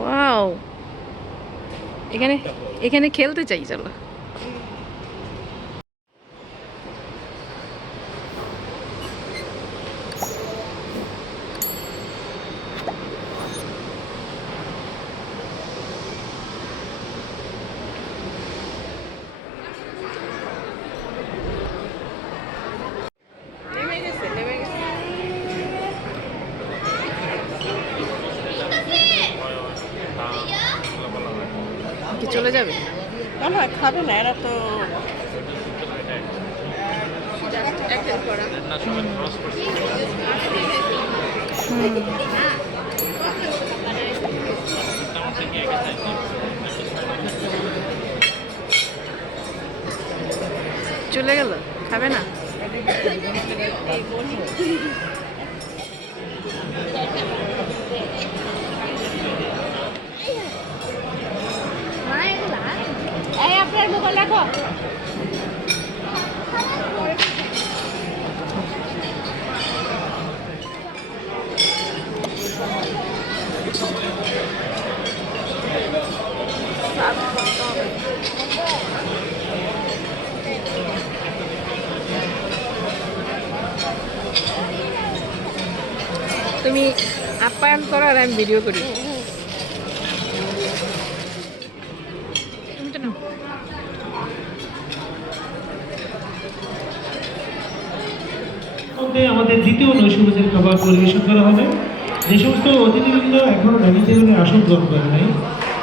Wow, এখানে এখানে খেলতে চাই, চলো। চলে যাবে না, খাবে না এরা তো। চলে গেল, খাবে না। আপনার মোবাইল রাখো। তুমি আপ্যায়ন করো আর আমি ভিডিও করি। আমাদের দ্বিতীয় নৈশভোজের খাবার পরিবেশন করা হবে। যে সমস্ত অতিথিবৃন্দ এখনো ডাইনিং টেবিলে আসন গ্রহণ করে নাই,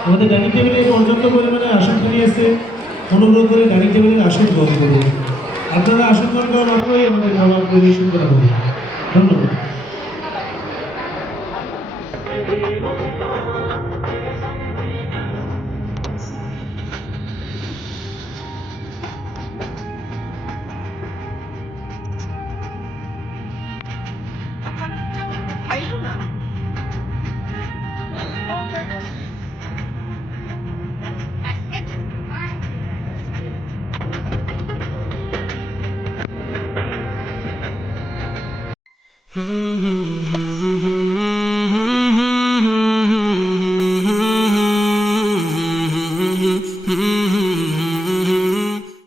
আমাদের ডাইনিং টেবিলে পর্যাপ্ত পরিমাণে আসন খালি আছে, অনুগ্রহ করে ডাইনিং টেবিলের আসন গ্রহণ করুন। আপনারা আসন গ্রহণ করা মাত্রই আমাদের খাবার পরিবেশন করা হবে। ধন্যবাদ। Hmm